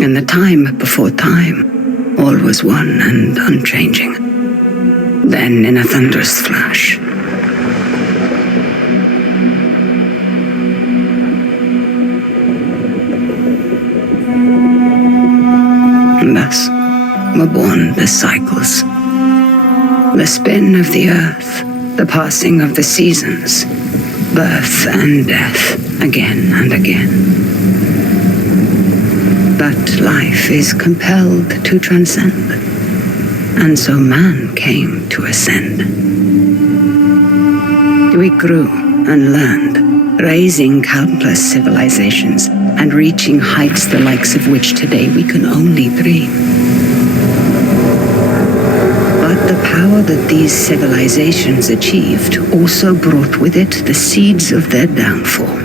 In the time before time, all was one and unchanging. Then, in a thunderous flash, and thus were born the cycles. The spin of the earth, the passing of the seasons, birth and death, again and again. But life is compelled to transcend, and so man came to ascend. We grew and learned, raising countless civilizations and reaching heights the likes of which today we can only dream. But the power that these civilizations achieved also brought with it the seeds of their downfall.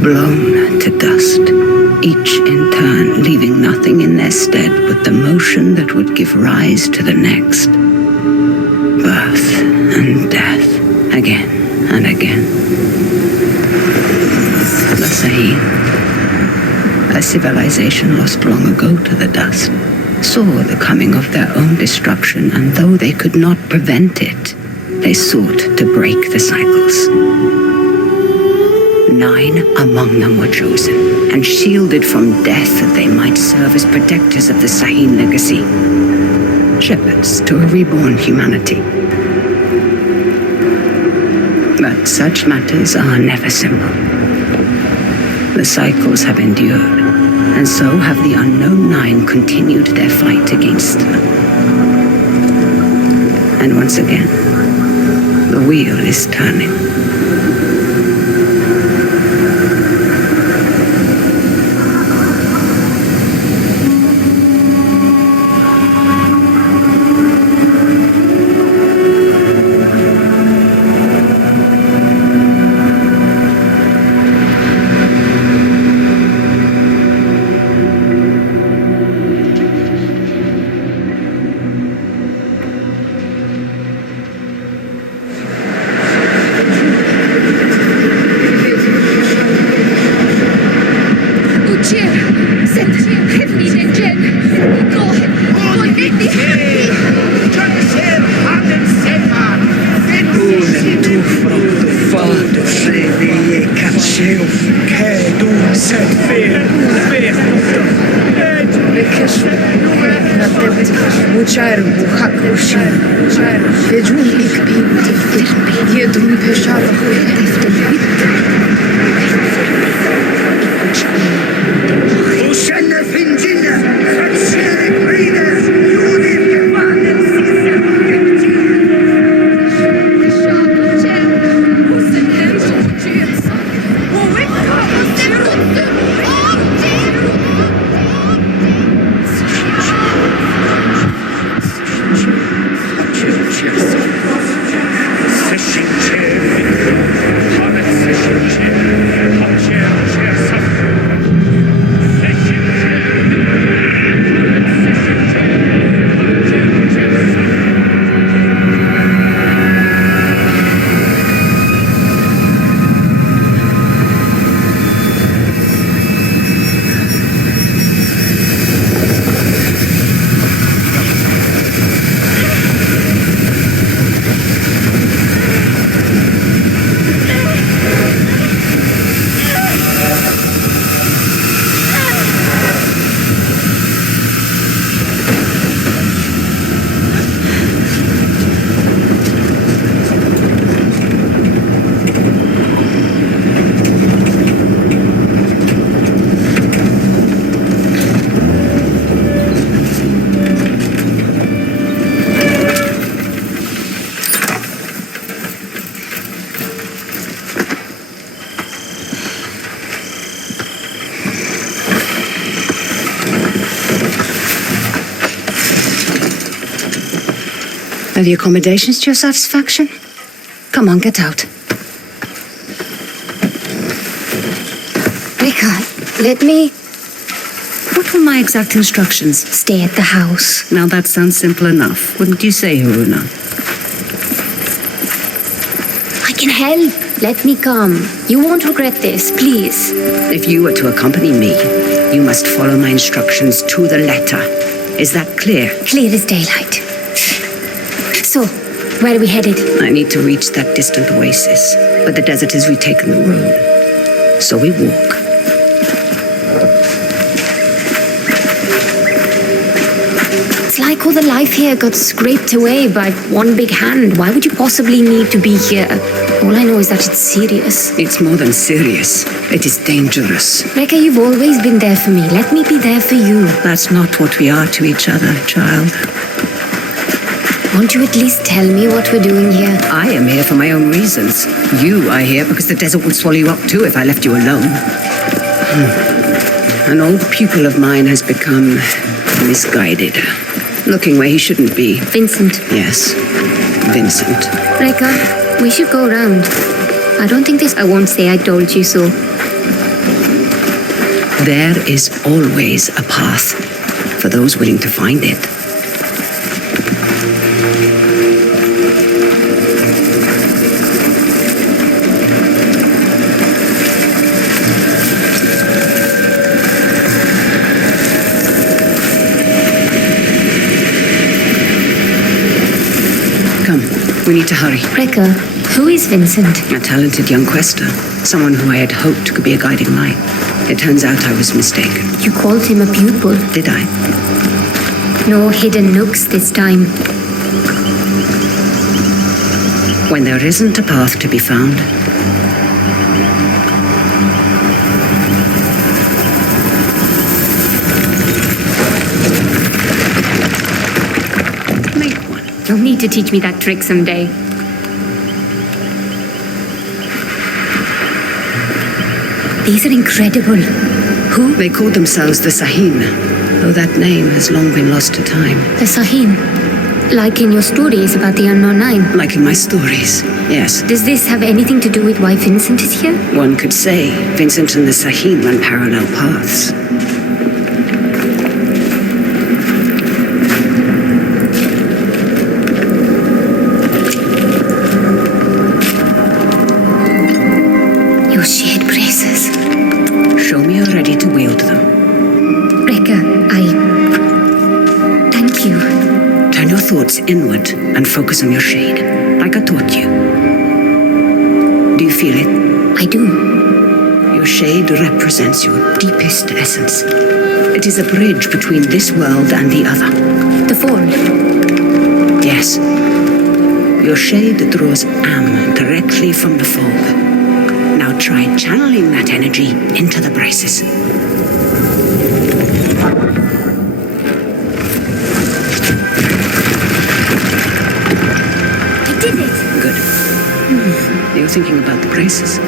Blown to dust, each in turn leaving nothing in their stead but the motion that would give rise to the next. Birth and death, again and again. The Sahine, a civilization lost long ago to the dust, saw the coming of their own destruction, and though they could not prevent it, they sought to break the cycles. 9 among them were chosen, and shielded from death that they might serve as protectors of the Sahine legacy, shepherds to a reborn humanity. But such matters are never simple. The cycles have endured, and so have the unknown 9 continued their fight against them. And once again, the wheel is turning. Are the accommodations to your satisfaction? Come on, get out. Rika, let me... What were my exact instructions? Stay at the house. Now that sounds simple enough, wouldn't you say, Haroona? I can help. let me come. You won't regret this, please. If you were to accompany me, you must follow my instructions to the letter. Is that clear? Clear as daylight. So, where are we headed? I need to reach that distant oasis, but the desert has retaken the road. So we walk. It's like all the life here got scraped away by one big hand. Why would you possibly need to be here? All I know is that it's serious. It's more than serious. It is dangerous. Rekka, you've always been there for me. Let me be there for you. That's not what we are to each other, child. Won't you at least tell me what we're doing here? I am here for my own reasons. You are here because the desert would swallow you up too if I left you alone. An old pupil of mine has become misguided. Looking where he shouldn't be. Vincent. Yes, Vincent. Rekka, we should go around. I don't think this. I won't say I told you so. There is always a path for those willing to find it. We need to hurry. Rekka, who is Vincent? A talented young Quaestor. Someone who I had hoped could be a guiding light. It turns out I was mistaken. You called him a pupil. Did I? No hidden nooks this time. When there isn't a path to be found, you'll need to teach me that trick someday. These are incredible. Who? They called themselves the Sahin, though that name has long been lost to time. The Sahin. Like in your stories about the Unknown Nine. Like in my stories, yes. Does this have anything to do with why Vincent is here? One could say Vincent and the Sahin run parallel paths. Show me you're ready to wield them. Rekka, thank you. Turn your thoughts inward and focus on your shade, like I taught you. Do you feel it? I do. Your shade represents your deepest essence. It is a bridge between this world and the other. The Fall? Yes. Your shade draws Am directly from the Fall. Now try channeling that energy into the braces. I did it! Good. You're thinking about the braces.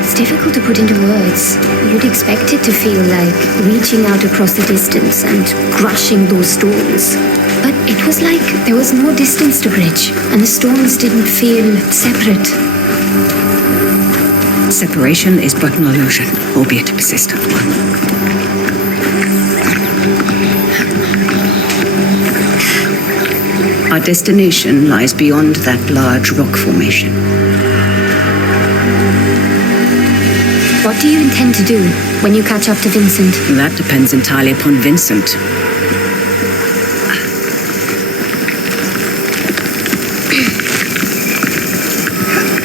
It's difficult to put into words. You'd expect it to feel like reaching out across the distance and crushing those stones. But it was like there was no distance to bridge, and the stones didn't feel separate. Separation is but an illusion, albeit a persistent one. Our destination lies beyond that large rock formation. What do you intend to do when you catch up to Vincent? That depends entirely upon Vincent.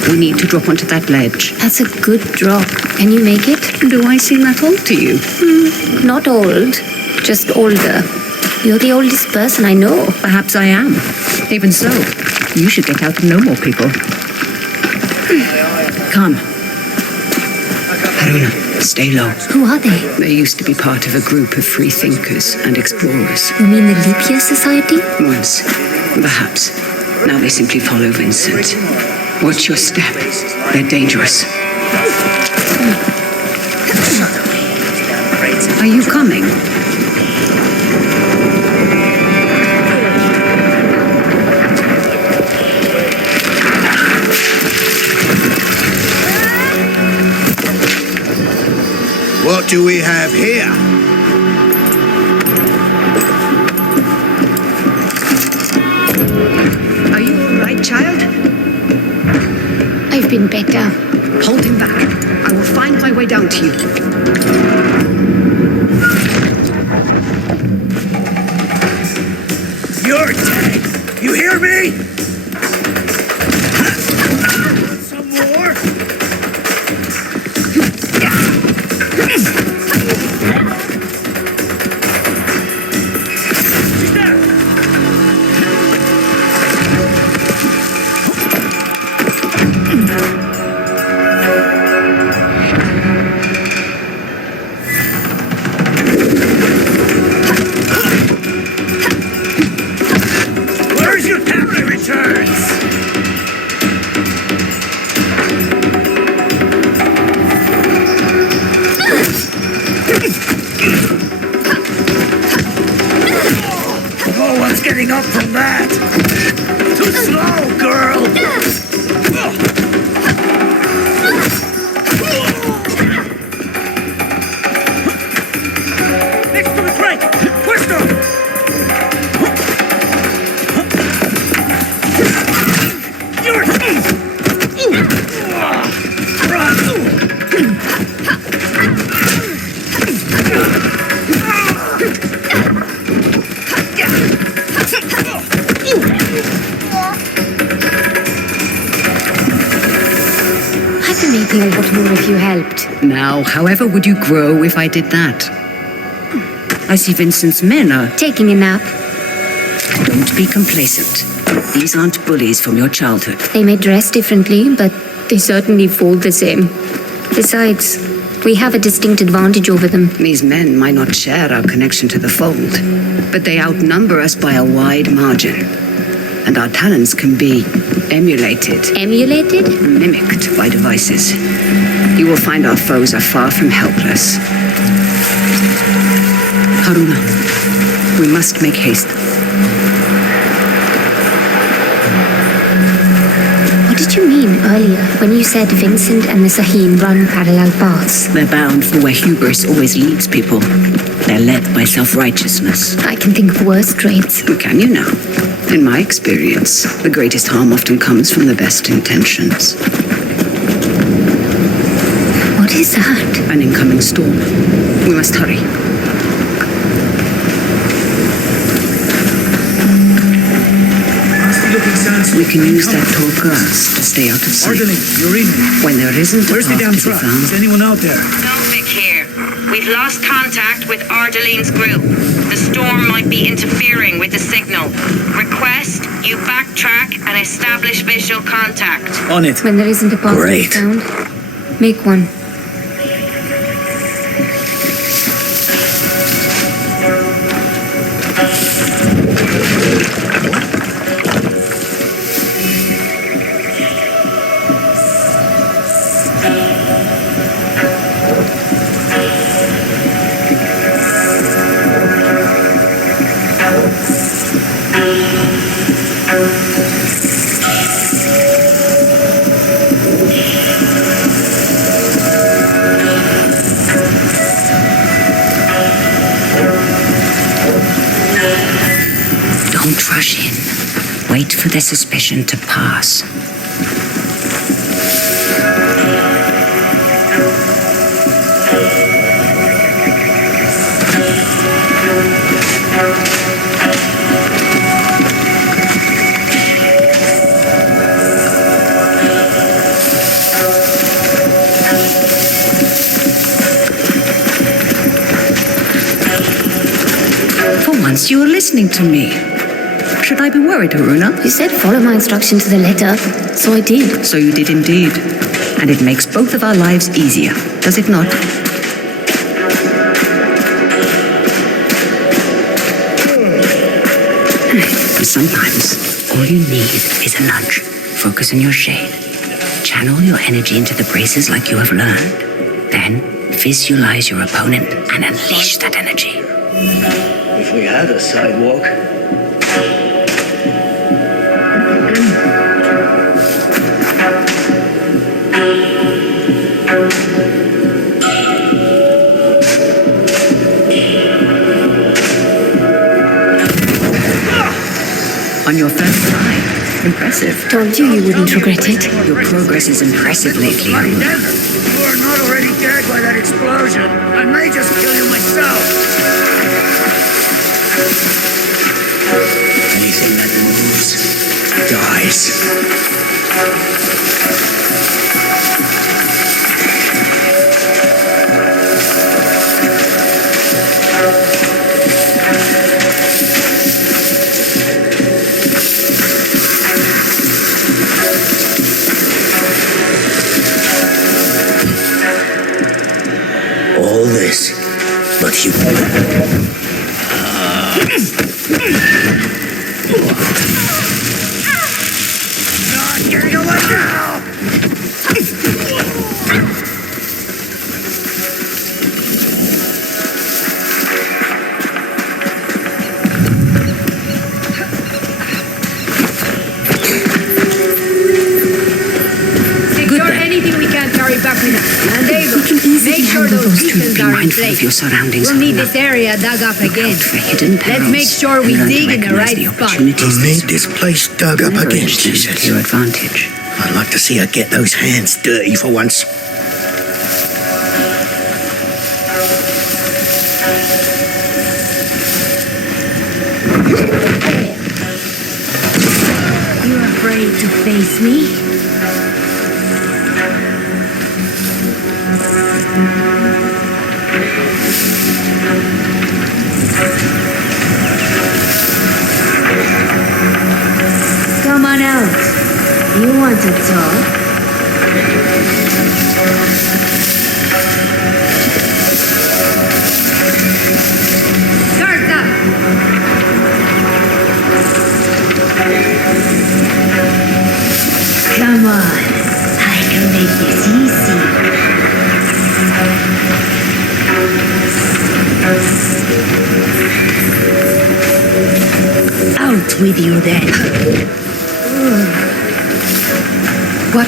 We need to drop onto that ledge. That's a good drop. Can you make it? Do I seem that old to you? Not old, just older. You're the oldest person I know. Perhaps I am. Even so, you should get out and know more people. Come. Haroona, stay low. Who are they? They used to be part of a group of free thinkers and explorers. You mean the Leap Year Society? Once, perhaps. Now they simply follow Vincent. Watch your step. They're dangerous. Are you coming? What do we have here? Are you all right, child? I've been better. Hold him back. I will find my way down to you. You're dead! You hear me? Want some more? Where's your family returns? No one's getting up from that. Too slow, girl. Next to the crate. Quaestor. I could make a lot more if you helped. Now, however would you grow if I did that? I see Vincent's men are... Taking a nap. Don't be complacent. These aren't bullies from your childhood. They may dress differently, but they certainly fall the same. Besides, we have a distinct advantage over them. These men might not share our connection to the fold, but they outnumber us by a wide margin. And our talents can be emulated. Emulated? Mimicked by devices. You will find our foes are far from helpless. Haroona, we must make haste. What did you mean earlier when you said Vincent and the Saheen run parallel paths? They're bound for where hubris always leads people. They're led by self-righteousness. I can think of worse traits. Can you now? In my experience, the greatest harm often comes from the best intentions. What is that? An incoming storm. We must hurry. We can use that tall grass to stay out of sight. Ardeline, you're in. When there isn't a Where's the path damn to be truck? found, Is anyone out there? Novik here. We've lost contact with Ardeline's group. The storm might be interfering with the signal. Request you backtrack and establish visual contact. On it. When there isn't a path to be Great. found, make one. don't rush in. Wait for their suspicion to pass. For once, you are listening to me. Should I be worried, Haroona? You said follow my instruction to the letter, so I did. So you did indeed. And it makes both of our lives easier, does it not? And sometimes, all you need is a nudge. Focus on your shade. Channel your energy into the braces like you have learned. Then, visualize your opponent and unleash that energy. If we had a sidewalk. On your first try, Impressive. Told you wouldn't regret it. Your progress is impressive lately, Bloody Haroona. desert! You are not already dead by that explosion. I may just kill you myself. Anything that moves dies. All this, but you. Not getting away now! Secure anything we can carry back with us. And there you go. We can easily Make sure handle those those two. beacons Be are in mindful of place. your surroundings, We'll need Haroona. this area dug up Look again. out for hidden perils. Let's make sure we and learn to dig in the recognize right the spot. opportunities We'll that need this place dug up again, leverage she them says. to your advantage. I'd like to see her get those hands dirty for once. You afraid to face me? Come on out. You want to talk? Guards up! Come on, I can make this easy. Out with you then. What?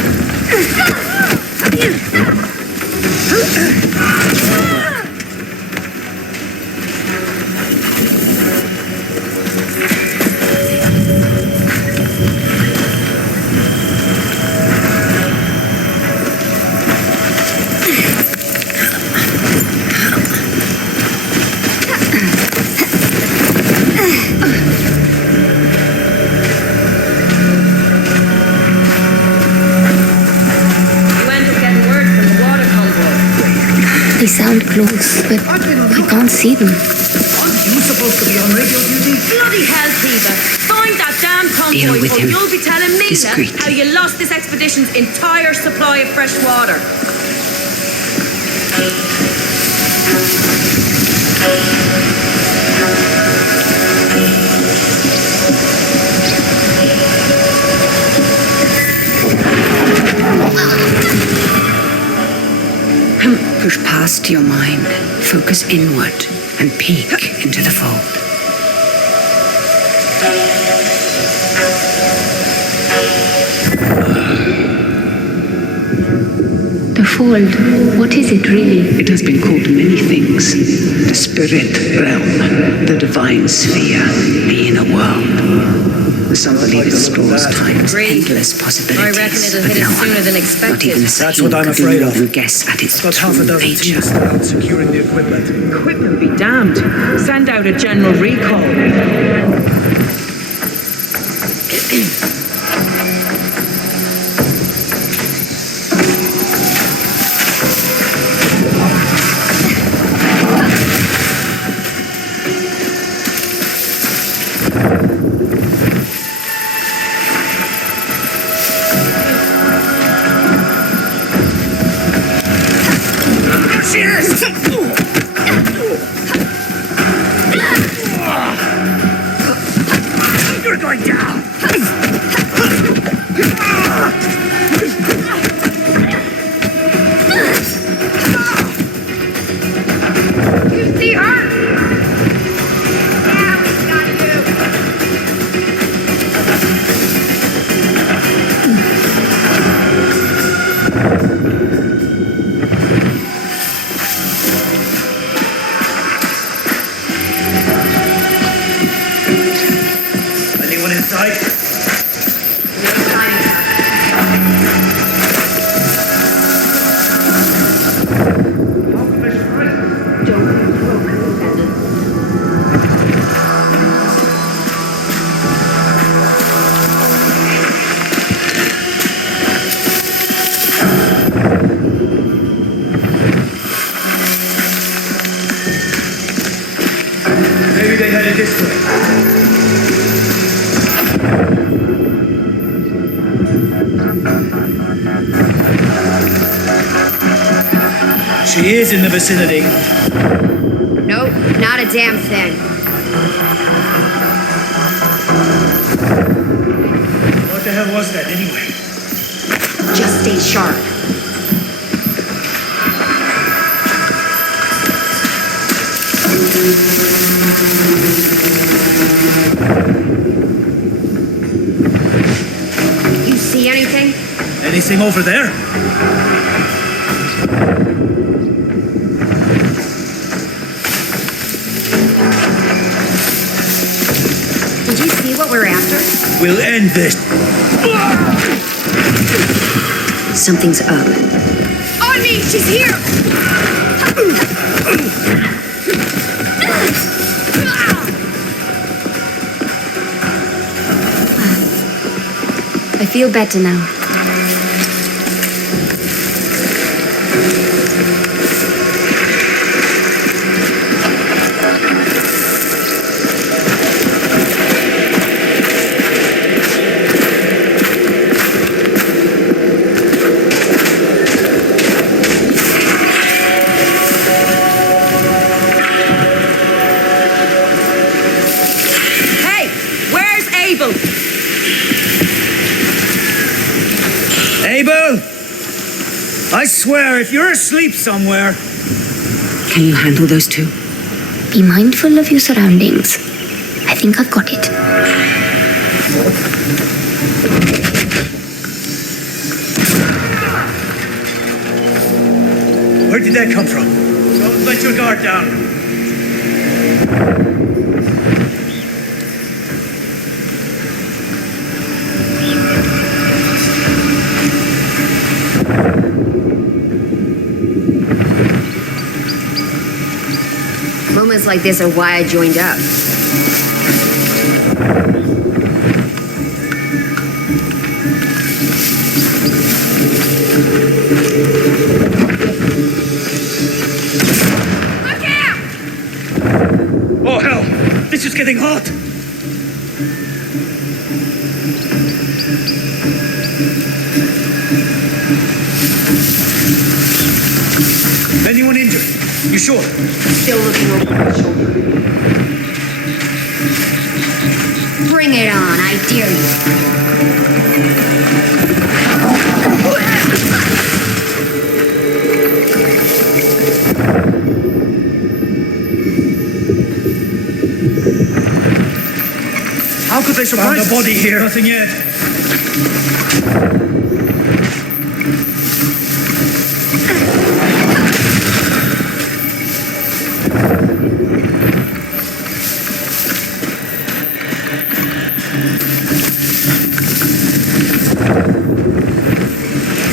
You end up getting word from the water convoy. They sound close, but I can't see them. Aren't you supposed to be on radio duty? Bloody hell, Kiva. Find that damn Deal convoy with or him. you'll be telling me Discreetly. how you lost this expedition's entire supply of fresh water. Push past your mind, focus inward, and peek into the fold. The fold, what is it really? It has been called many things. The spirit realm, the divine sphere, the inner world. Some believe it stores time's Agreed. endless possibilities. I reckon it'll but hit no us one, sooner than not expected. even a That's Sahib what I'm could do afraid more of. than guess at its Got true half a dozen nature. teams now securing the equipment. Equipment be damned. Send out a general recall. There she is! You're going down! You see her? Yeah, we got you. She is in the vicinity. Nope, not a damn thing. What the hell was that anyway? Just stay sharp. You see anything? Anything over there? Did you see what we're after? We'll end this. Something's up. On me! She's here! I feel better now. Hey, where's Abel? Abel! I swear, if you're asleep somewhere... Can you handle those two? Be mindful of your surroundings. I think I've got it. Where did that come from? Don't let your guard down. Moments like this are why I joined up. Look out! Oh hell! This is getting hot! Anyone injured? You sure? Still looking over my shoulder. Bring it on, I dare you. How could they surprise us? Found a body here. Nothing yet.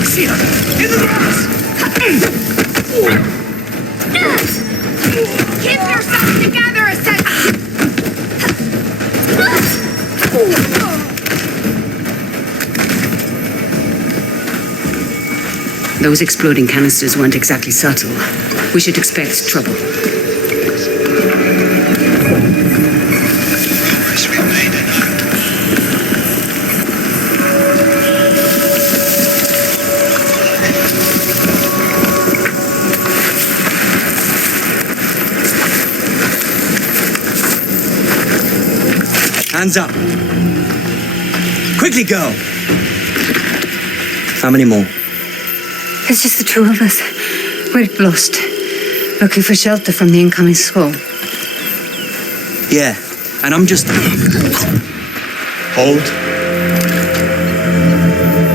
See her! In the grass! Keep yourself together a second! Those exploding canisters weren't exactly subtle. We should expect trouble. Always remain inert. Hands up. Quickly, girl. How many more? It's just the two of us. We're lost. Looking for shelter from the incoming squall. Yeah, and I'm just... Hold.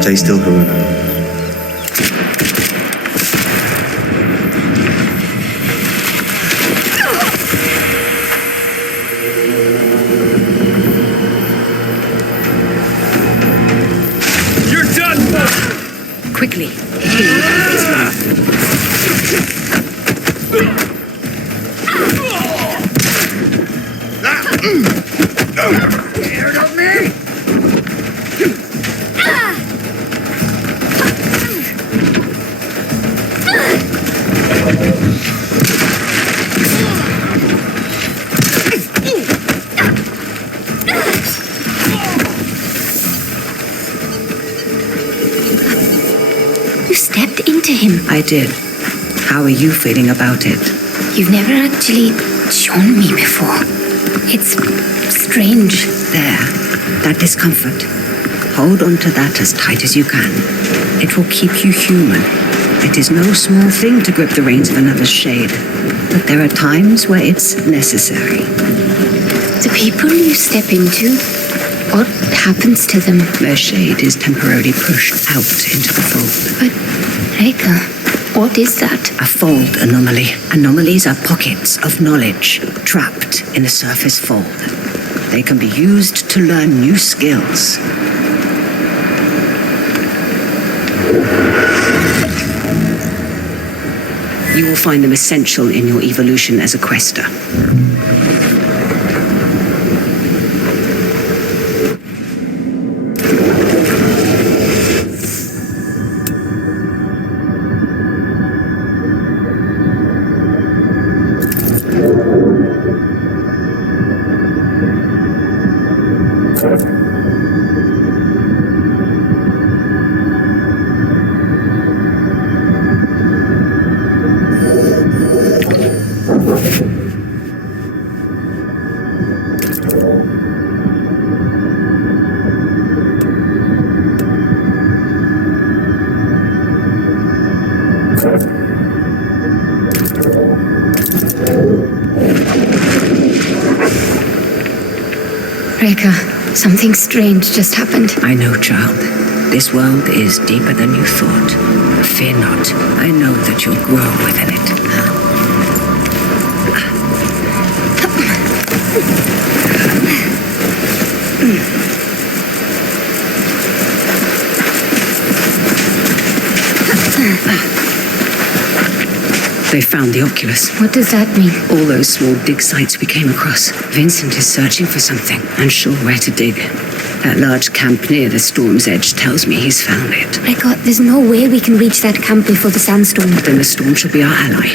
Stay still, Haroona. You're done! Quickly. Scared of me? You stepped into him. I did. How are you feeling about it? You've never actually shown me before. It's strange. There, that discomfort. Hold on to that as tight as you can. It will keep you human. It is no small thing to grip the reins of another's shade, but there are times where it's necessary. The people you step into, what happens to them? Their shade is temporarily pushed out into the fold. But, Reka, what is that? A fold anomaly. Anomalies are pockets of knowledge trapped in the surface fold. They can be used to learn new skills. You will find them essential in your evolution as a Quaestor. Reka, something strange just happened. I know, child. This world is deeper than you thought. Fear not. I know that you'll grow within it. They found the oculus. What does that mean? All those small dig sites we came across. Vincent is searching for something, unsure where to dig. That large camp near the storm's edge tells me he's found it. Reka, there's no way we can reach that camp before the sandstorm. Then the storm shall be our ally.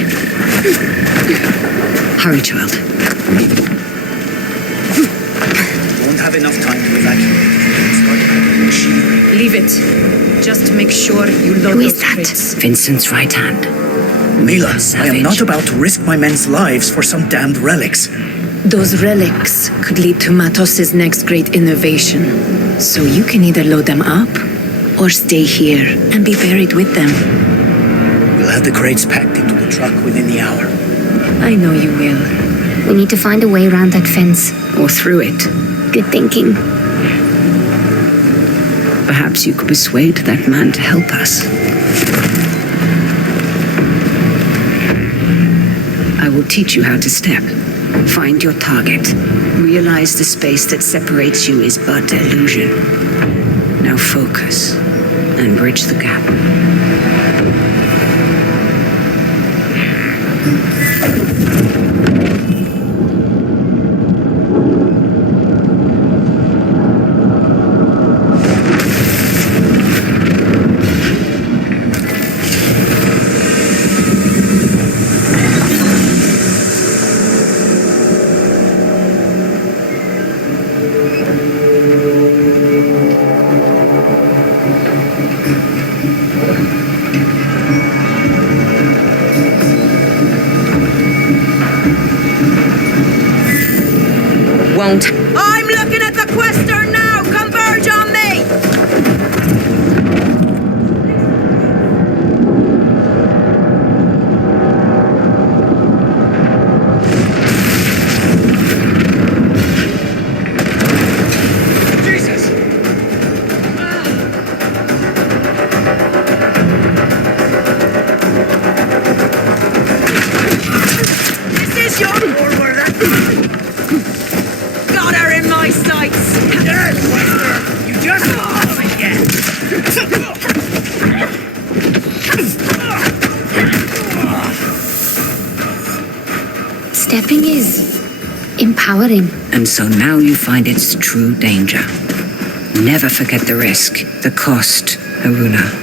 Hurry, child. Won't have enough time to evacuate. Start Leave it. Just make sure you load Who is those that? crates. Vincent's right hand. Mila, I Savage. am not about to risk my men's lives for some damned relics. Those relics could lead to Matos's next great innovation. So you can either load them up or stay here and be buried with them. We'll have the crates packed into the truck within the hour. I know you will. We need to find a way around that fence. Or through it. Good thinking. Perhaps you could persuade that man to help us. I will teach you how to step. Find your target. Realize the space that separates you is but illusion. Now focus and bridge the gap. Won't. I'm looking at the Quaestor now! Converge on me! Jesus! This is your... Forward! Got her in my sights! Yes, Quaestor! You just lost again! Stepping is empowering. And so now you find its true danger. Never forget the risk, the cost, Haroona.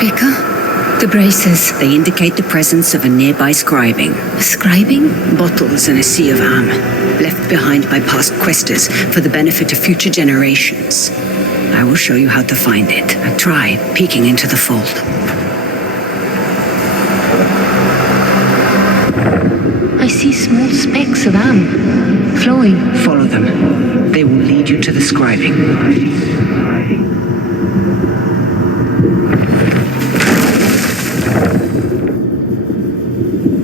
Reka, the braces. They indicate the presence of a nearby scribing. Scribing? Bottles in a sea of armor, left behind by past Quaestors for the benefit of future generations. I will show you how to find it. Try peeking into the fold. I see small specks of amber flowing. Follow them. They will lead you to the scribing.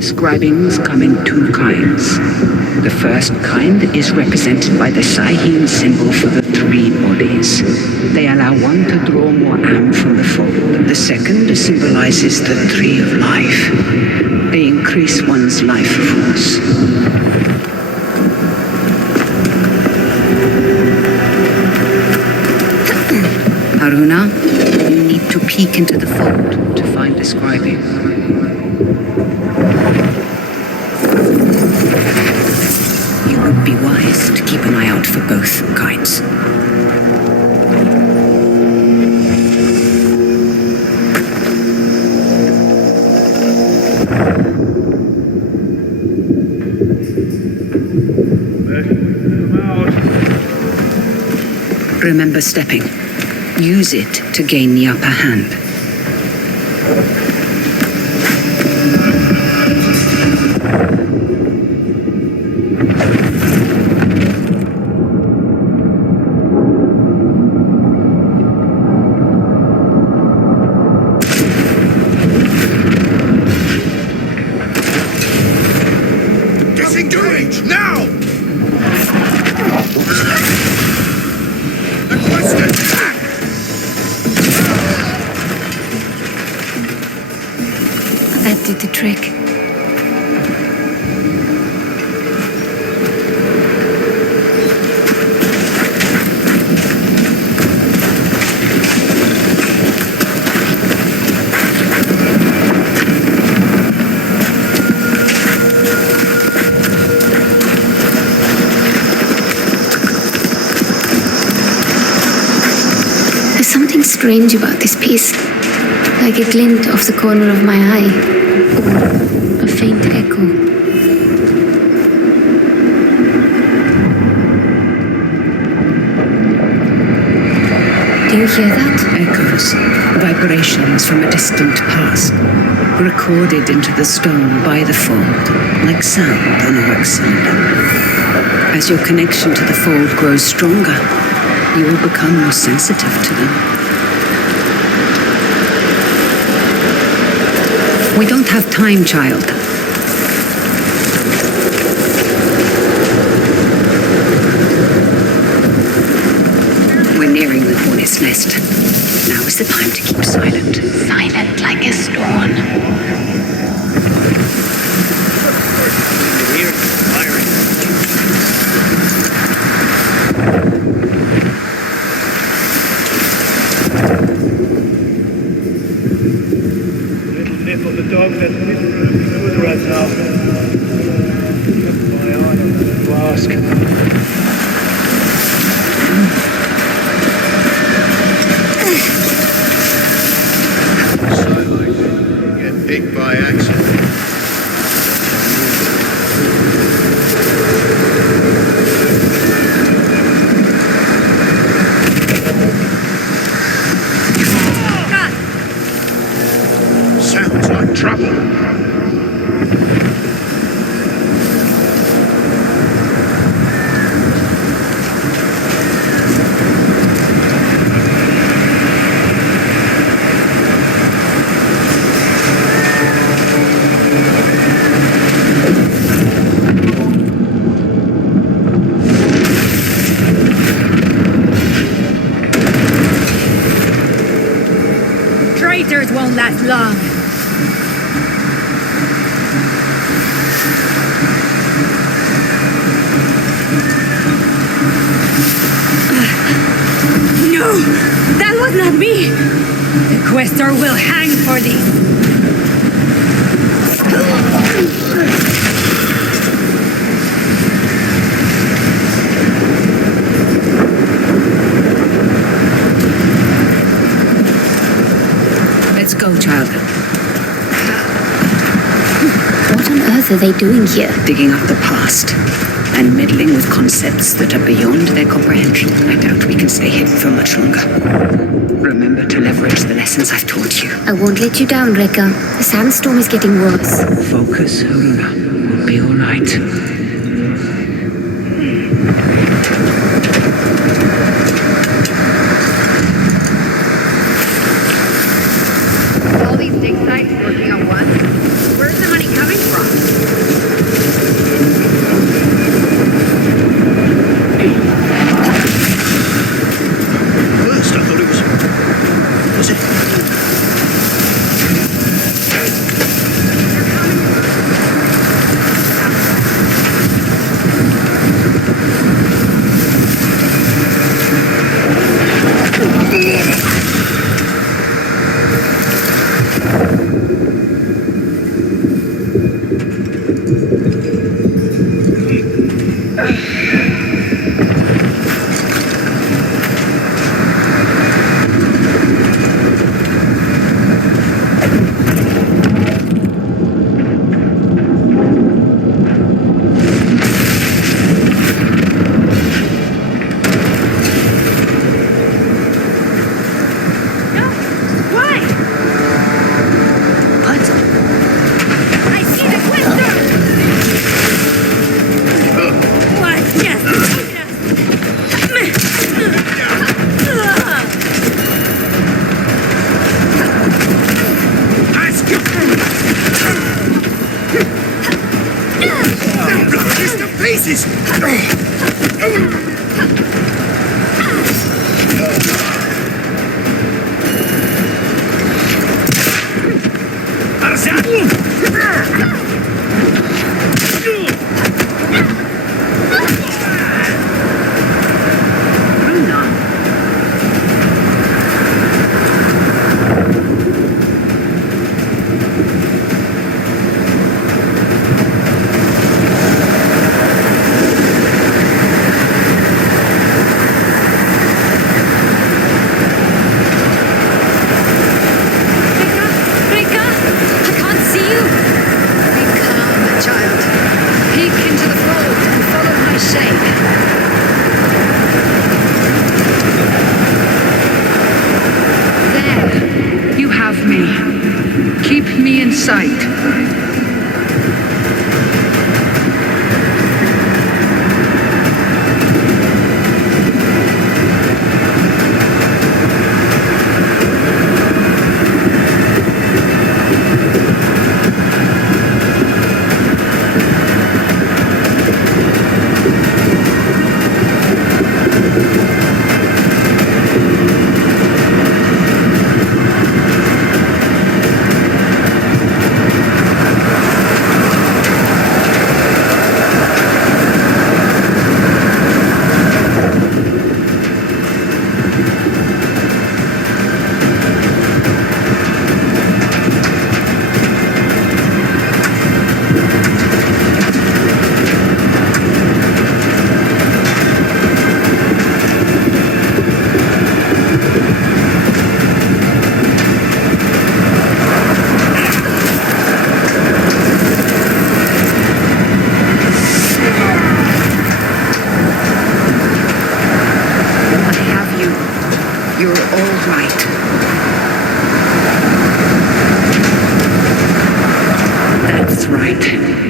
Scribings come in two kinds. The first kind is represented by the Sahim symbol for the three bodies. They allow one to draw more am from the fold. The second symbolizes the tree of life. They increase one's life force. Haroona, you need to peek into the fold to find the scribing. You would be wise to keep an eye out for both kinds. Remember stepping. Use it to gain the upper hand. Disengage! Now! The Quaestor! That did the trick. There's something strange about this piece. Like a glint off the corner of my eye. Or a faint echo. Do you hear that? Echoes, vibrations from a distant past, recorded into the stone by the fold, like sound on a wax cylinder. As your connection to the fold grows stronger, you will become more sensitive to them. We don't have time, child. We're nearing the hornet's nest. Now is the time to keep silent. Silent like a stone. Here, firing. Little nip of the dog that's missing the food right now. My eye to ask. So like get big by accident. Sounds like trouble. Traitors won't last long. No! That was not me! The Quaestor will hang for thee! Let's go, child. What on earth are they doing here? Digging up the past. and meddling with concepts that are beyond their comprehension. I doubt we can stay hidden for much longer. Remember to leverage the lessons I've taught you. I won't let you down, Rekka. The sandstorm is getting worse. Focus, Haroona. We'll be all right. All these dig sites working on one? Where's the money coming from? First, I thought it was. Was it? Pieces! Sight.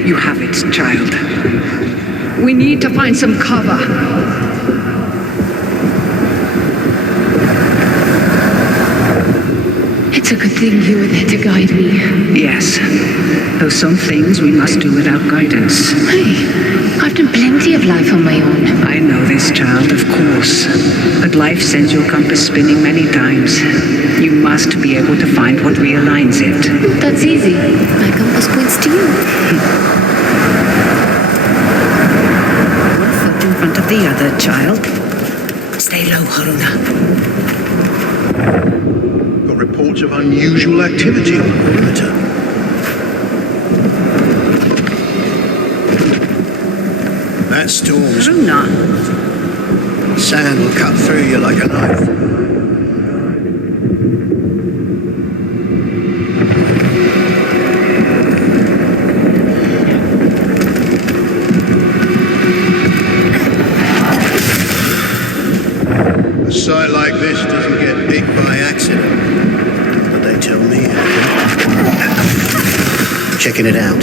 You have it, child. We need to find some cover. It's a good thing you were there to guide me. Yes. Though some things we must do without guidance. Hey, I've done plenty of life on my own. I know this, child, of course. But life sends your compass spinning many times. You must be able to find what realigns it. That's easy. My compass points to you. One foot in front of the other, child. Stay low, Haroona. Got reports of unusual activity on the perimeter. That storm's... Haroona. Sand will cut through you like a knife. checking it out.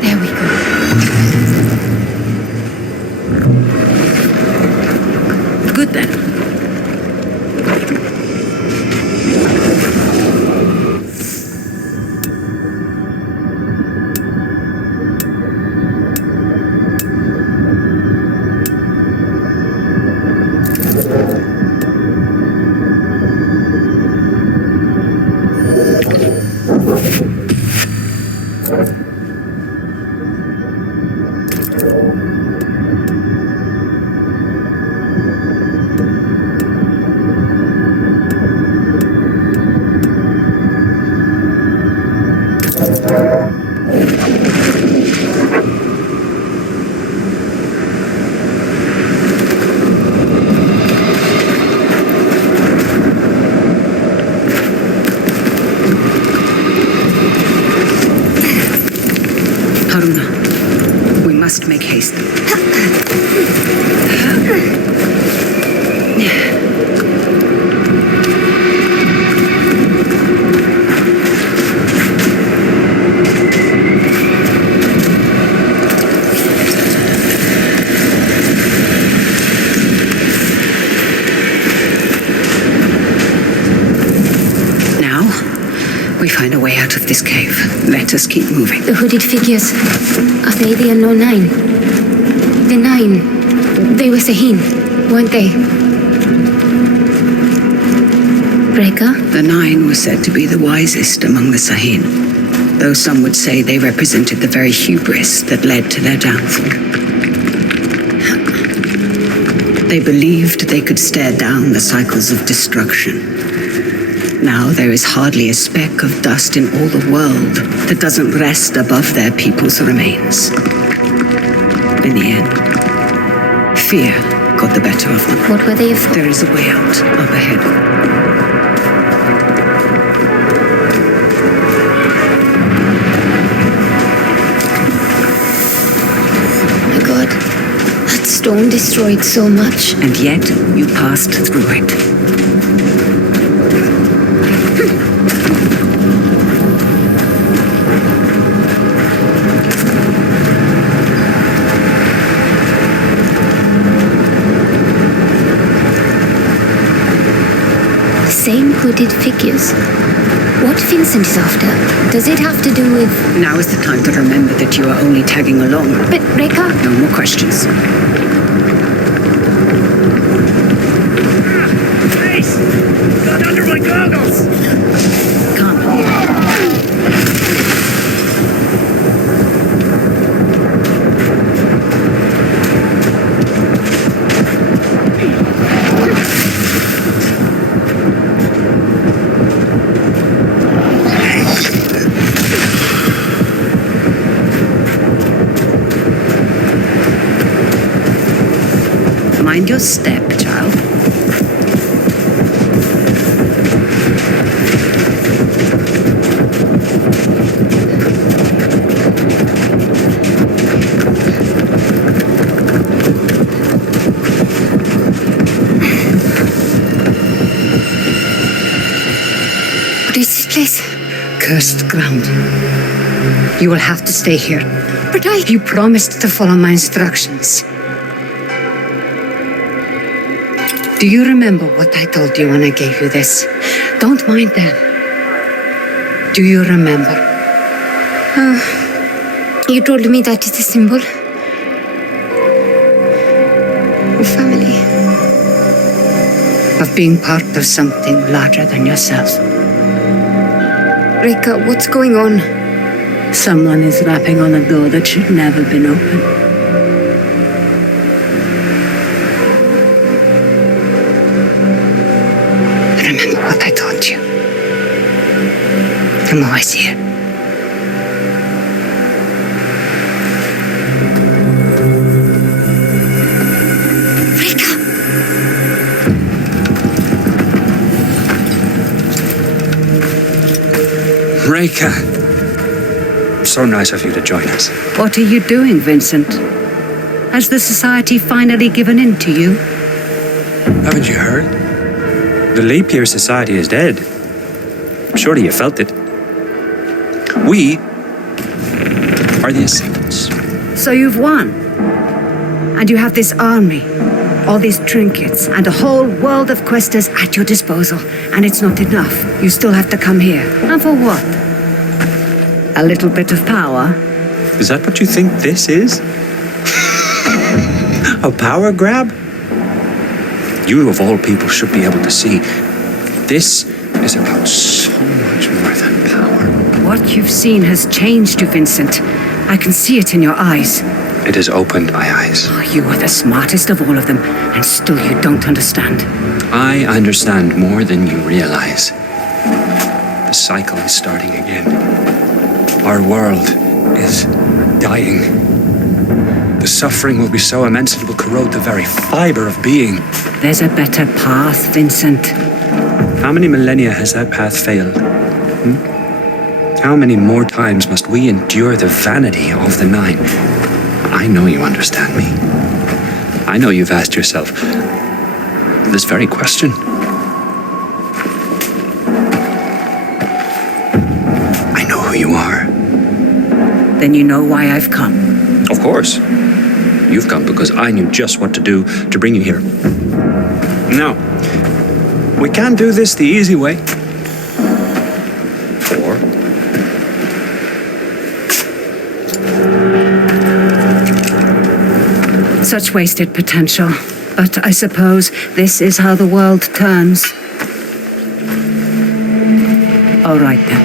There we go. Good then. Haroona, we must make haste. Now, we find a way out of this cave. Let us keep moving. The hooded figures. Are they the unknown nine? The nine. They were Sahin, weren't they? Reka? The nine were said to be the wisest among the Sahin, though some would say they represented the very hubris that led to their downfall. They believed they could stare down the cycles of destruction. Now there is hardly a speck of dust in all the world that doesn't rest above their people's remains. In the end, fear got the better of them. What were they afraid? There is a way out up ahead. My God, that stone destroyed so much. And yet, you passed through it. Same hooded figures. What Vincent is after, does it have to do with... Now is the time to remember that you are only tagging along. But Reka? No more questions. Face! Got under my goggles! Come. Mind your step, child. What is this place? Cursed ground. You will have to stay here. But You promised to follow my instructions. Do you remember what I told you when I gave you this? Don't mind them. Do you remember? You told me that is the symbol of family. Of being part of something larger than yourself. Reka, what's going on? Someone is rapping on a door that should never been opened. Remember what I taught you. I'm always here. Micah. So nice of you to join us. What are you doing, Vincent? Has the society finally given in to you? Haven't you heard? The Leap Year Society is dead. Surely you felt it. We are the Ascendants. So you've won. And you have this army, all these trinkets, and a whole world of Quaestors at your disposal. And it's not enough. You still have to come here. And for what? A little bit of power? Is that what you think this is? A power grab? You of all people should be able to see. This is about so much more than power. What you've seen has changed you, Vincent. I can see it in your eyes. It has opened my eyes. Oh, you are the smartest of all of them, and still you don't understand. I understand more than you realize. The cycle is starting again. Our world is dying. The suffering will be so immense it will corrode the very fiber of being. There's a better path, Vincent. How many millennia has that path failed? How many more times must we endure the vanity of the Nine? I know you understand me. I know you've asked yourself this very question. I know who you are. Then you know why I've come. Of course. You've come because I knew just what to do to bring you here. Now, we can do this the easy way. Or such wasted potential. But I suppose this is how the world turns. All right then.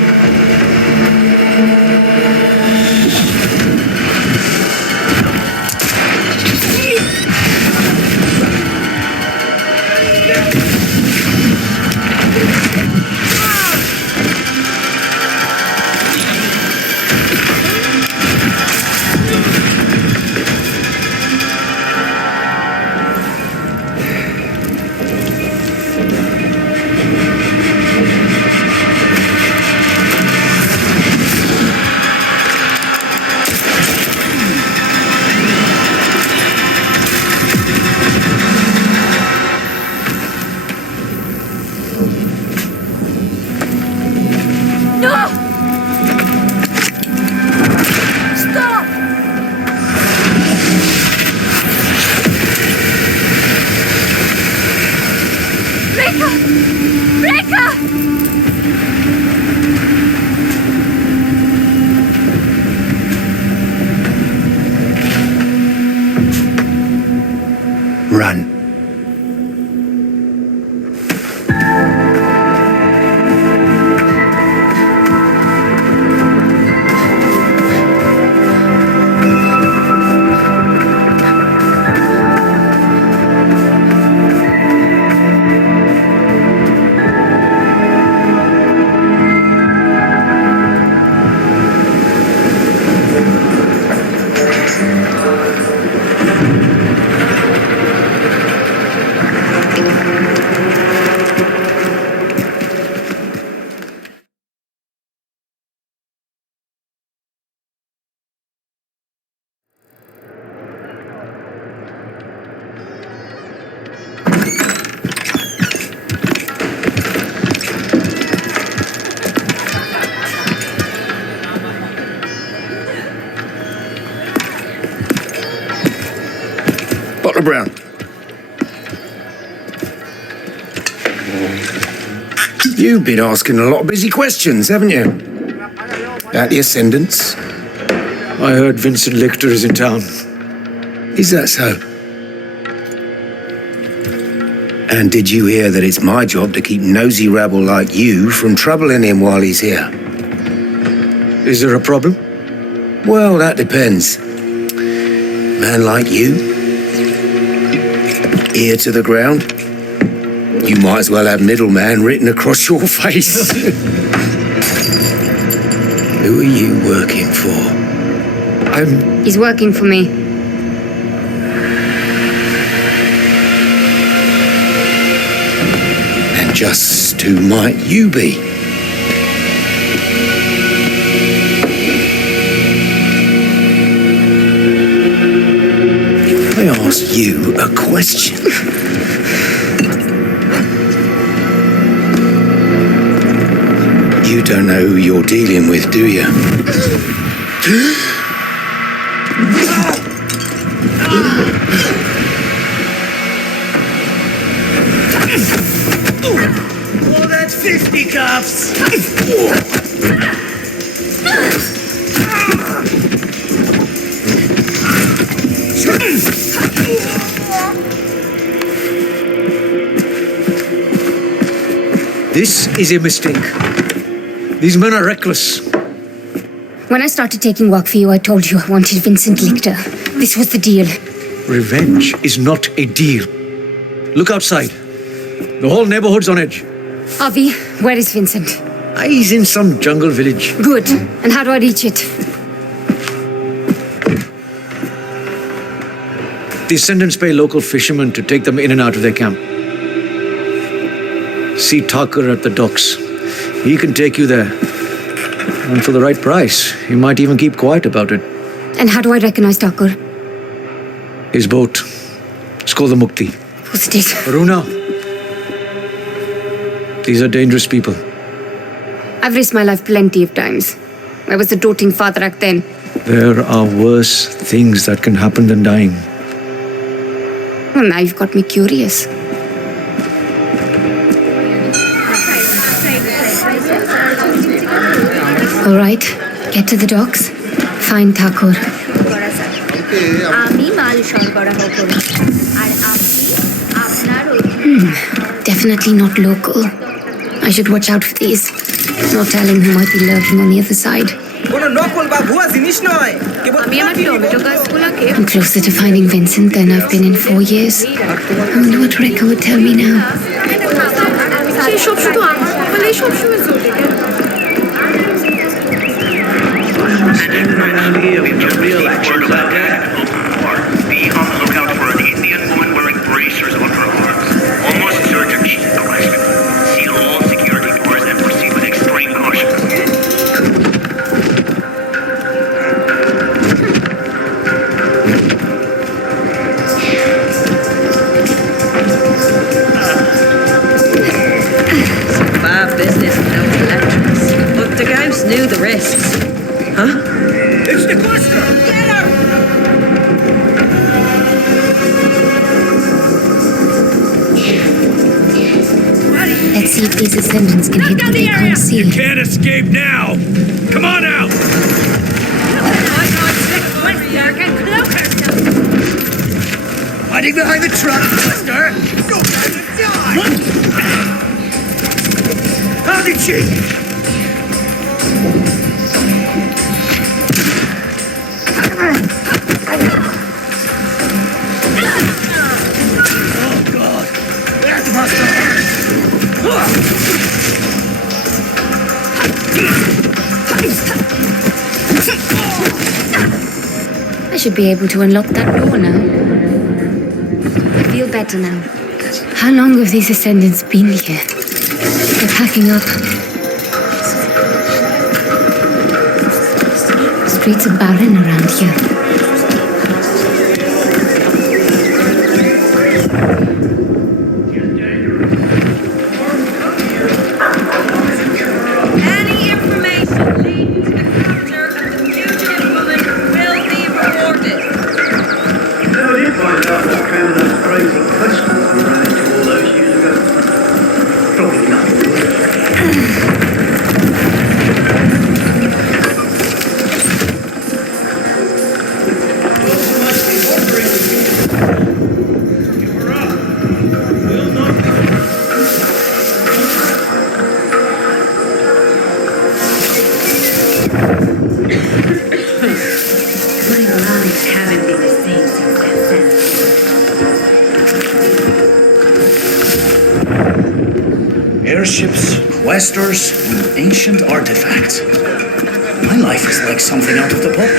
Run. Butler Brown. You've been asking a lot of busy questions, haven't you? About the Ascendants? I heard Vincent Lictor is in town. Is that so? And did you hear that it's my job to keep nosy rabble like you from troubling him while he's here? Is there a problem? Well, that depends. Man like you, ear to the ground, you might as well have middleman written across your face. Who are you working for? He's working for me. And just who might you be? ask you a question. You don't know who you're dealing with, do you? Oh, that's fisticuffs! This is a mistake. These men are reckless. When I started taking work for you, I told you I wanted Vincent Lichter. This was the deal. Revenge is not a deal. Look outside. The whole neighborhood's on edge. Avi, where is Vincent? He's in some jungle village. Good. And how do I reach it? The Ascendants pay local fishermen to take them in and out of their camp. See Tucker at the docks. He can take you there. And for the right price, he might even keep quiet about it. And how do I recognize Tucker? His boat. It's called the Mukti. Who's it? Haroona. These are dangerous people. I've risked my life plenty of times. I was a doting father back then. There are worse things that can happen than dying. Well, now you've got me curious. All right, get to the docks. Find Thakur. Definitely not local. I should watch out for these. No telling who might be lurking on the other side. I'm closer to finding Vincent than I've been in 4 years. I wonder what Rekha would tell me now. Be on the lookout for an Indian woman wearing bracers on her arms. Almost certain she's arrested. Seal all security doors and proceed with extreme caution. Bad business without electrics. But the ghost knew the risks. Huh? It's the Quaestor! Get her! Let's see if these Ascendants can hit what they can't see. Can't escape now! Come on out! Hiding behind the truck, Quaestor! Go back and die! How did she? Oh God! That must have I should be able to unlock that door now. I feel better now. How long have these Ascendants been here? They're packing up. Streets are barren around here. Any information leading to the capture of the fugitive woman will be rewarded. How did you find out what kind of those crazy Quaestors we ran into all those years ago? Probably nothing. Airships, Quaestors, and ancient artifacts. My life is like something out of the book.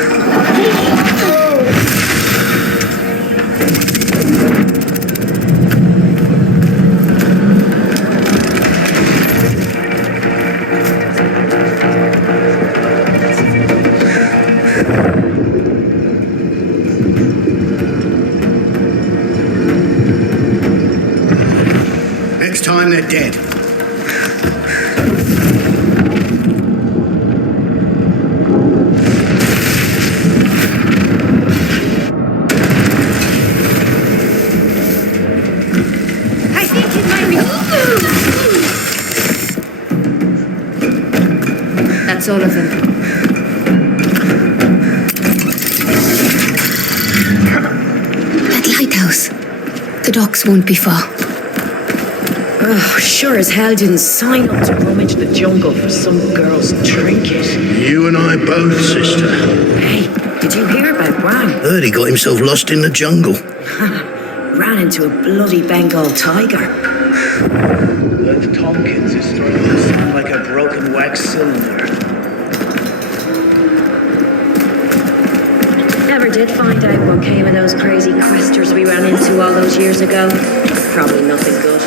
time they're dead. I think it might be. That's all of them. That lighthouse. The docks won't be far. Oh, sure as hell didn't sign up to rummage the jungle for some girl's trinket. You and I both, sister. Hey, did you hear about Wang? Heard he got himself lost in the jungle. Ran into a bloody Bengal tiger. That Tompkins is starting to sound like a broken wax cylinder. Never did find out what came of those crazy Quaestors we ran into all those years ago. Probably nothing good.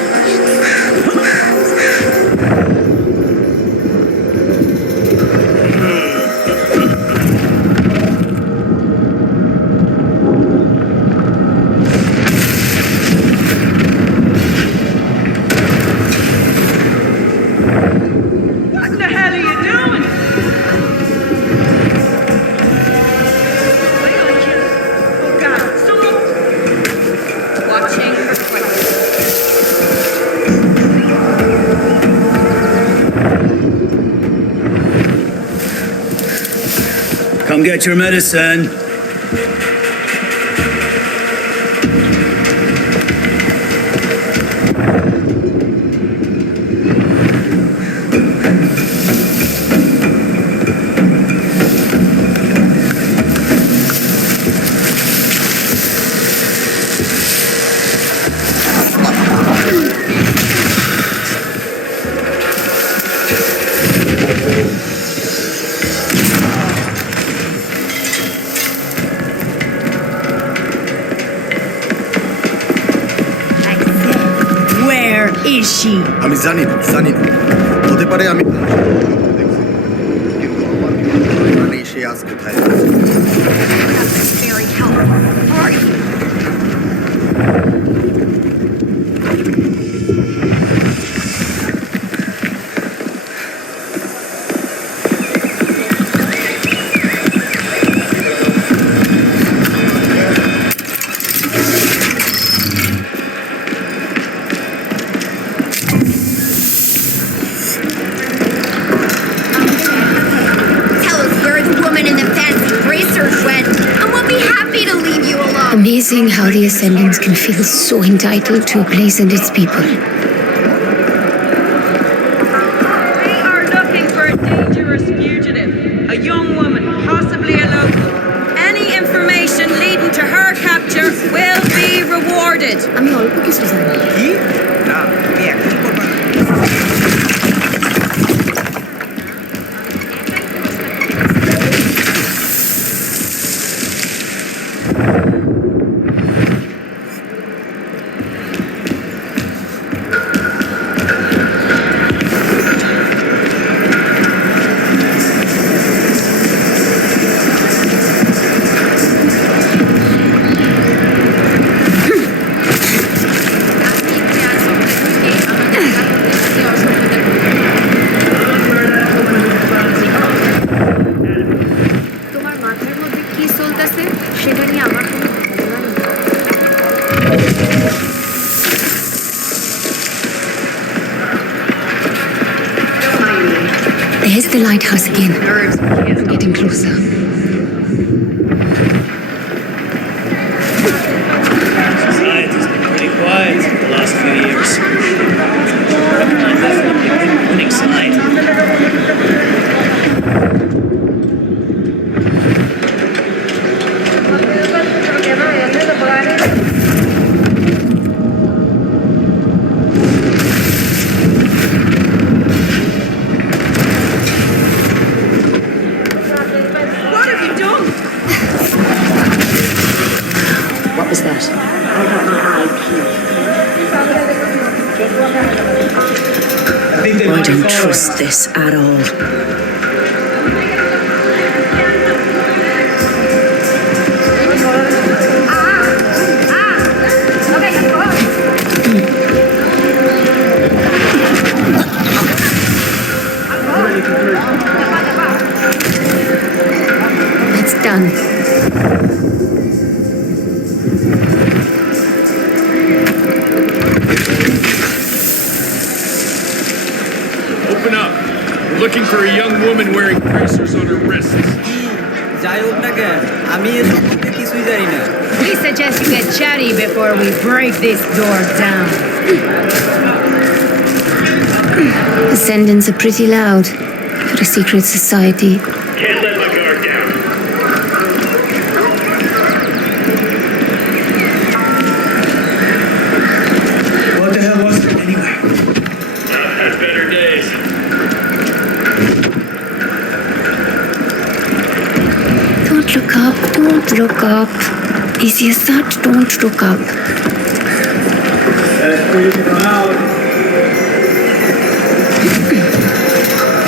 What the hell are you doing? Oh God, someone watching for Come get your medicine. Where is she? আমি জানি না হতে পারে আমি মানে সে আজ কোথায় Very helpful. Are you? Tell us where the woman in the fancy bracers went, and we'll be happy to leave you alone. Amazing how the Ascendants can feel so entitled to a place and its people. We are looking for a dangerous fugitive, a young woman, possibly a local. Any information leading to her capture will be rewarded. আমি অল্প কিছু জানি। কি? না, তুমি এখন করবা না। তোমার মাথার মধ্যে কি চলতেছে সেটা নিয়ে আমার কোনো ধারণা নেই। There's the lighthouse again. We're getting closer. Society's been pretty quiet the last few years. I'm definitely on the winning side. What have you done? What was that? I don't trust this at all. Open up. We're looking for a young woman wearing bracers on her wrists. We suggest you get chatty before we break this door down. Ascendants are pretty loud for a secret society. Can't let my guard down. What the hell was it anyway? I've had better days. Don't look up, don't look up. Easy as that, don't look up.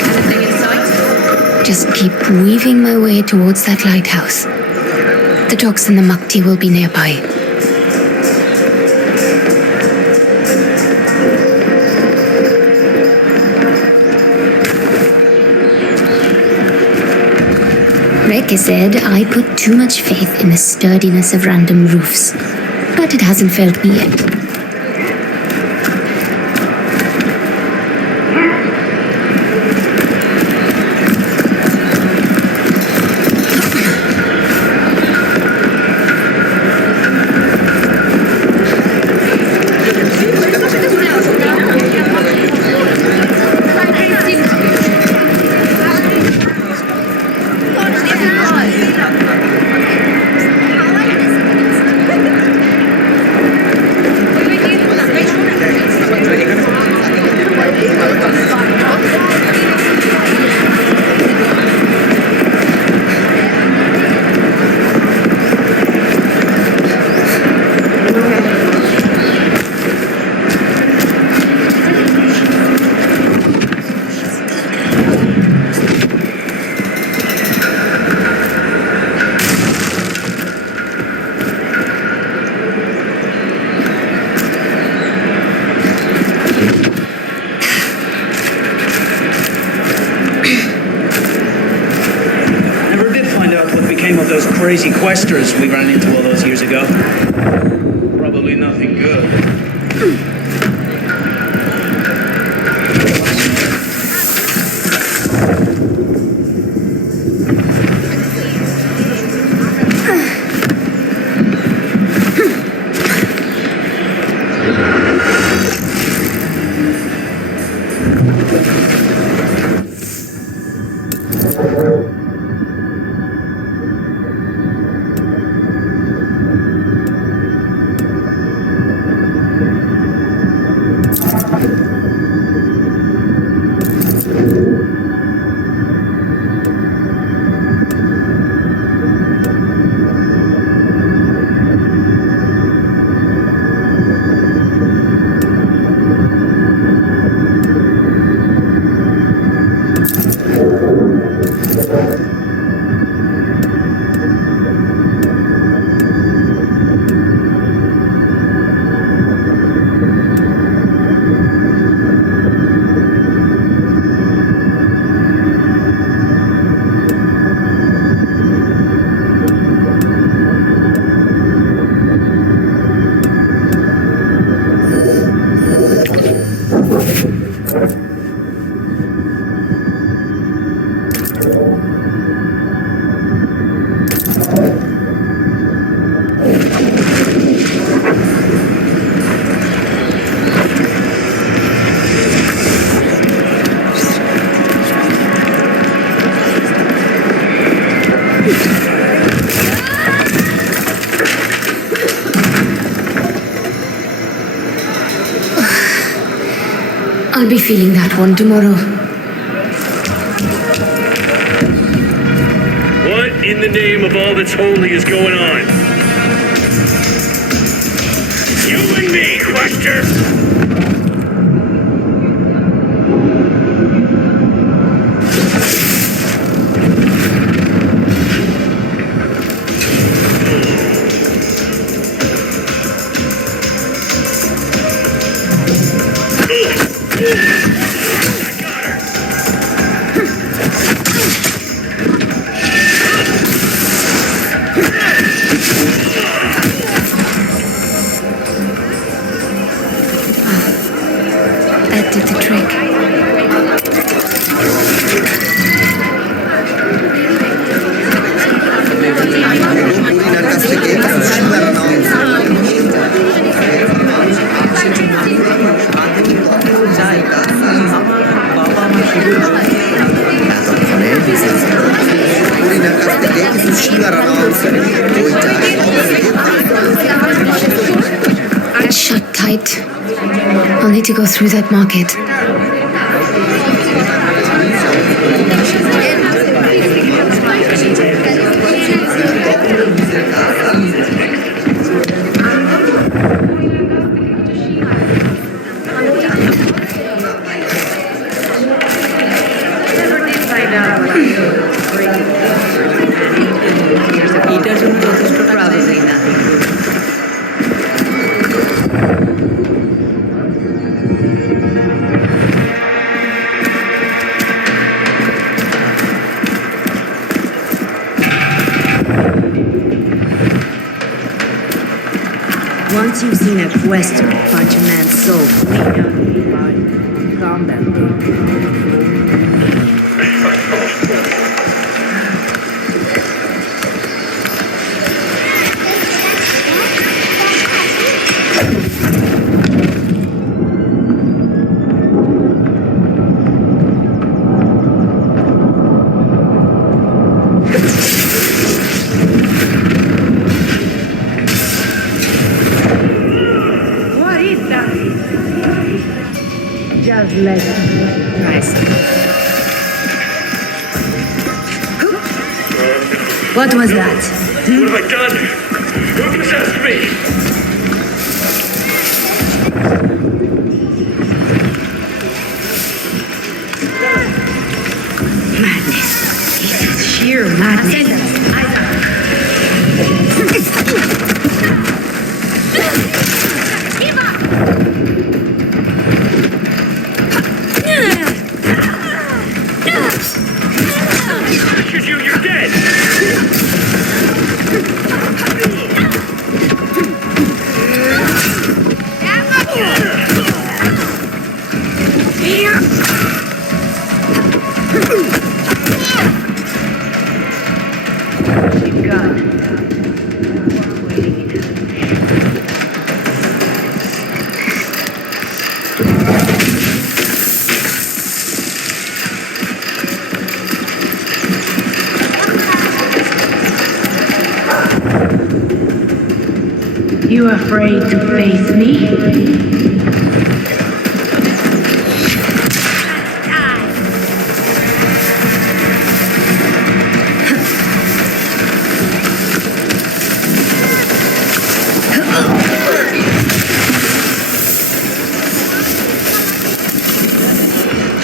Anything in sight? Just keep weaving my way towards that lighthouse. The docks and the Mukti will be nearby. Reke said I put too much faith in the sturdiness of random roofs, but it hasn't failed me yet. Those crazy Quaestors we ran into all those years ago. Probably nothing good. I'll be feeling that one tomorrow. What in the name of all that's holy is going on? You and me, Quaestor! That did the trick. It's shut tight. I'll need to go through that market. Once you've seen a Quaestor punch a man's soul clean out of his body, calm that thing. Just let it. Nice. What was that? What have I done? Who possessed me? Madness. This is sheer madness. You're dead! You afraid to face me?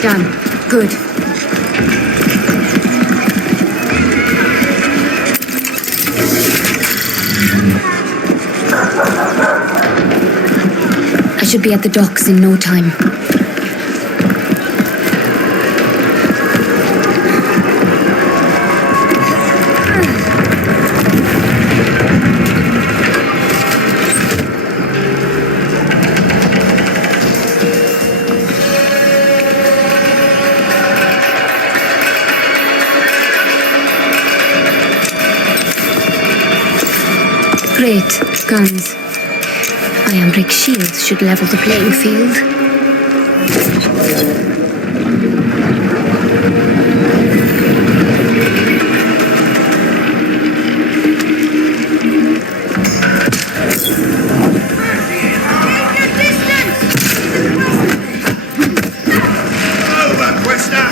Done. Good. I should be at the docks in no time. Great. Guns. Iron-brick shields should level the playing field. Over, Quaestor!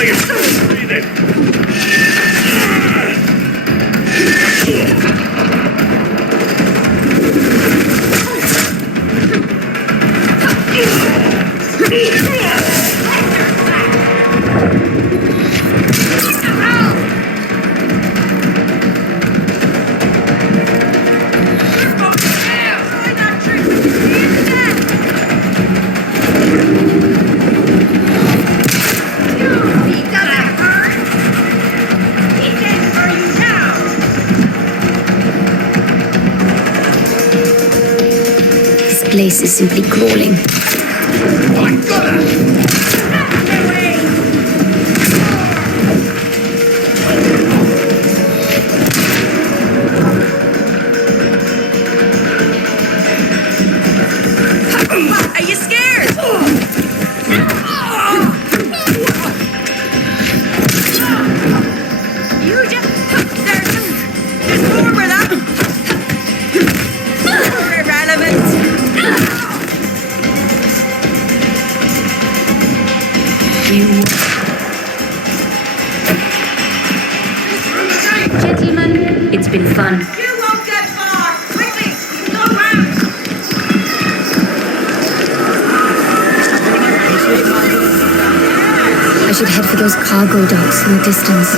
while you're still breathing. This place is simply crawling. Are you scared? You just... There's more where that... Irrelevant. Gentlemen, it's been fun. You won't get far. Quickly, go round. I should head for those cargo docks in the distance.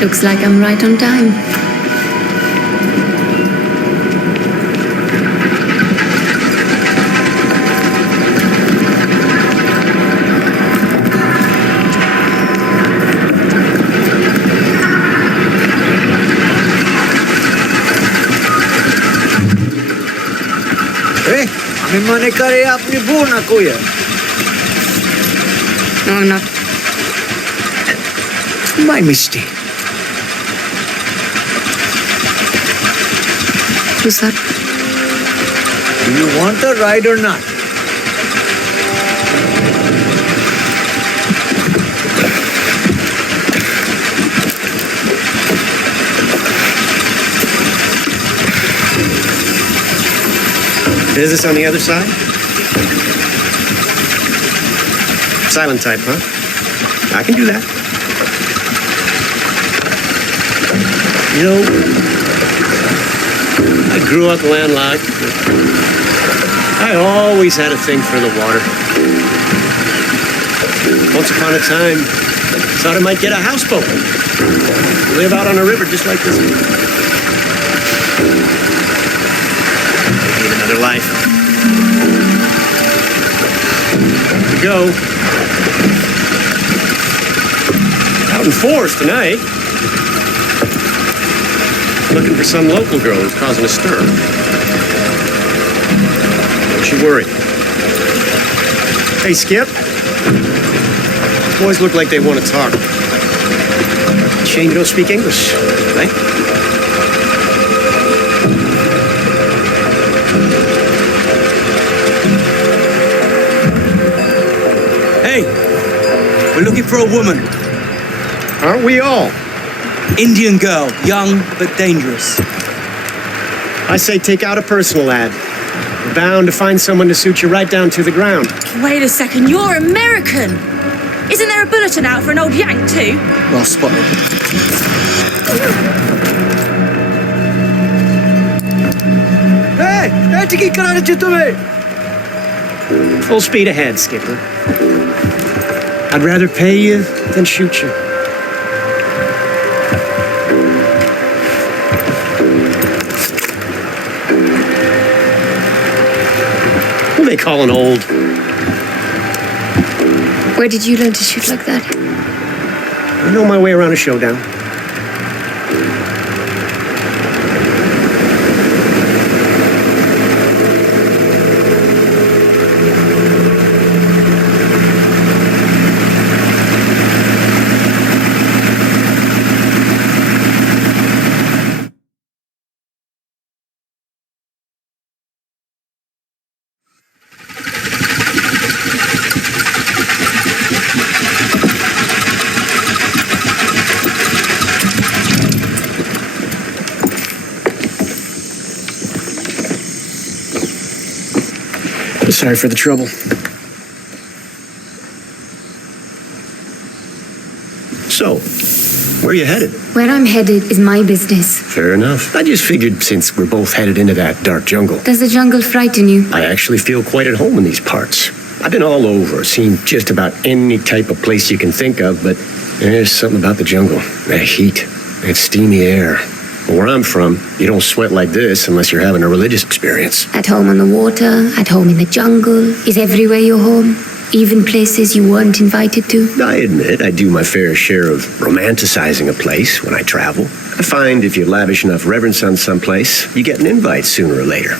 Looks like I'm right on time. मैंने करे अपनी बू ना कोई है। No, I'm not. My mistake. Who's that? Do you want a ride or not? Is this on the other side? Silent type, huh? I can do that. You know, I grew up landlocked, but I always had a thing for the water. Once upon a time, thought I might get a houseboat. Live out on a river just like this one. Need another life. Here we go. Out in force tonight. Looking for some local girl who's causing a stir. Don't you worry. Hey, Skip. Boys look like they want to talk. Shame you don't speak English, right? Hey, we're looking for a woman. Aren't we all? Indian girl, young but dangerous. I say take out a personal ad. You're bound to find someone to suit you right down to the ground. Wait a second, you're American! Isn't there a bulletin out for an old Yank too? Well spotted. Hey, tiki kara chitume. Full speed ahead, Skipper. I'd rather pay you than shoot you. Who they calling old? Where did you learn to shoot like that? I know my way around a showdown. Sorry for the trouble. So, where are you headed? Where I'm headed is my business. Fair enough. I just figured since we're both headed into that dark jungle. Does the jungle frighten you? I actually feel quite at home in these parts. I've been all over, seen just about any type of place you can think of, but there's something about the jungle. That heat, that steamy air. Where I'm from, you don't sweat like this unless you're having a religious experience. At home on the water, at home in the jungle. Is everywhere your home? Even places you weren't invited to? I admit I do my fair share of romanticizing a place when I travel. I find if you lavish enough reverence on someplace, you get an invite sooner or later.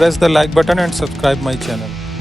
Press the like button and subscribe my channel.